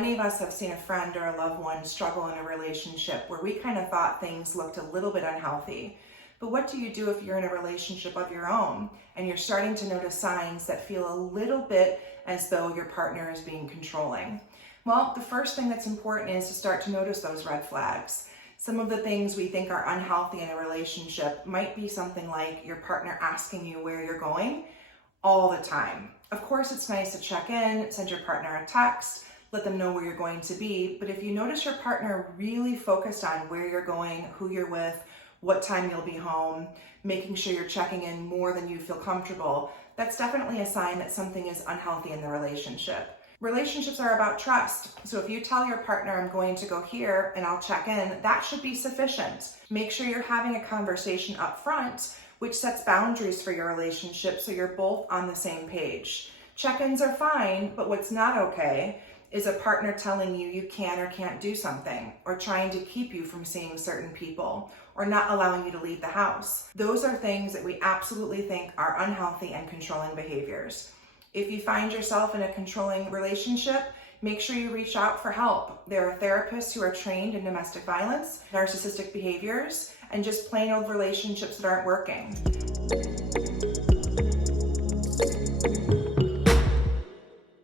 many of us have seen a friend or a loved one struggle in a relationship where we kind of thought things looked a little bit unhealthy. But what do you do if you're in a relationship of your own and you're starting to notice signs that feel a little bit as though your partner is being controlling? Well, the first thing that's important is to start to notice those red flags. Some of the things we think are unhealthy in a relationship might be something like your partner asking you where you're going all the time. Of course, it's nice to check in, send your partner a text, let them know where you're going to be. But if you notice your partner really focused on where you're going, who you're with, what time you'll be home, making sure you're checking in more than you feel comfortable, that's definitely a sign that something is unhealthy in the relationship. Relationships are about trust. So if you tell your partner, I'm going to go here and I'll check in, that should be sufficient. Make sure you're having a conversation up front, which sets boundaries for your relationship so you're both on the same page. Check-ins are fine, but what's not okay is a partner telling you you can or can't do something, or trying to keep you from seeing certain people, or not allowing you to leave the house. Those are things that we absolutely think are unhealthy and controlling behaviors. If you find yourself in a controlling relationship, make sure you reach out for help. There are therapists who are trained in domestic violence, narcissistic behaviors, and just plain old relationships that aren't working.